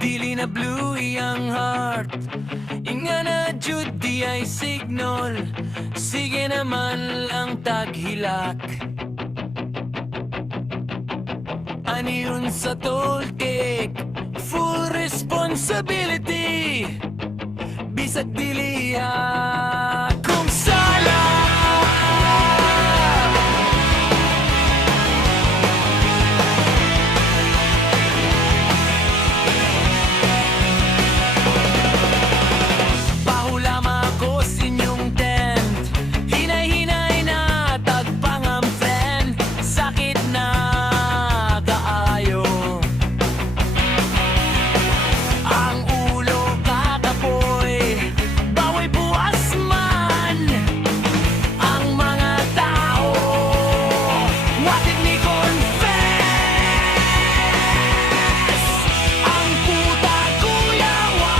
Dili na blue iyang heart. Inga na jud di ay signal. Sige naman ang taghilak. Ani yun sa toll cake, full responsibility. Bisag dili kung sala. Pahulama ko sa inyong tent. Hinay-hinay na tagpangam friend. Sakit na kaayo. Ang ulo kakapoy, bawoy buwas man. Ang mga tao watig ni confess. Ang puta kuyawa,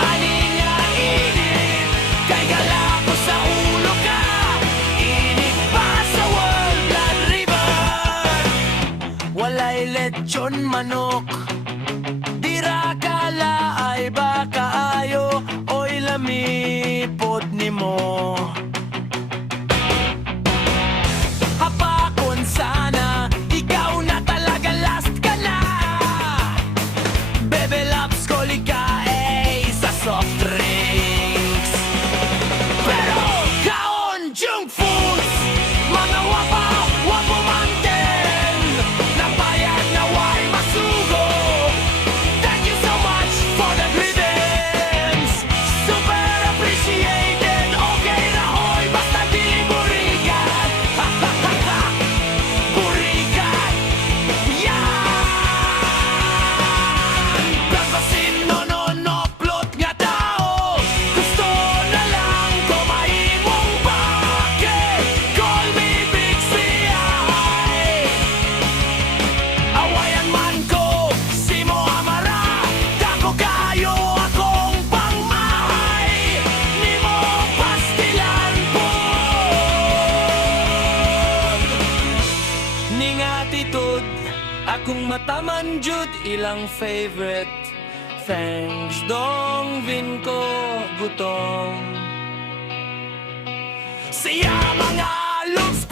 ani nga init. Kay gala ko sa ulo ka, init pa sa World Blood River. Walay lechon manok, dira kala ay baka ayo. Oy lamipod nimo. Hapakon sana, ikaw na talaga last ka na. Bebe Labs, kolika sa soft drinks. Pero kaon junk foods, mga wapo manten. Napayag na way masugo. Thank you so much for the greetings. Super appreciated. Okay na hoy, basta dili burikat. Ha ha ha ha, burikat. Yan! Pagbasin nononoplot nga tao. Gusto na lang ko maimong bakit. Call me Big C.I. Awayan man ko, si mo amara. Dako kayo akong pangmahay. Ni mo pastilan po. Ning attitude, akong mataman jud ilang favorite. Thanks dong vin ko gutom. Siya mga looks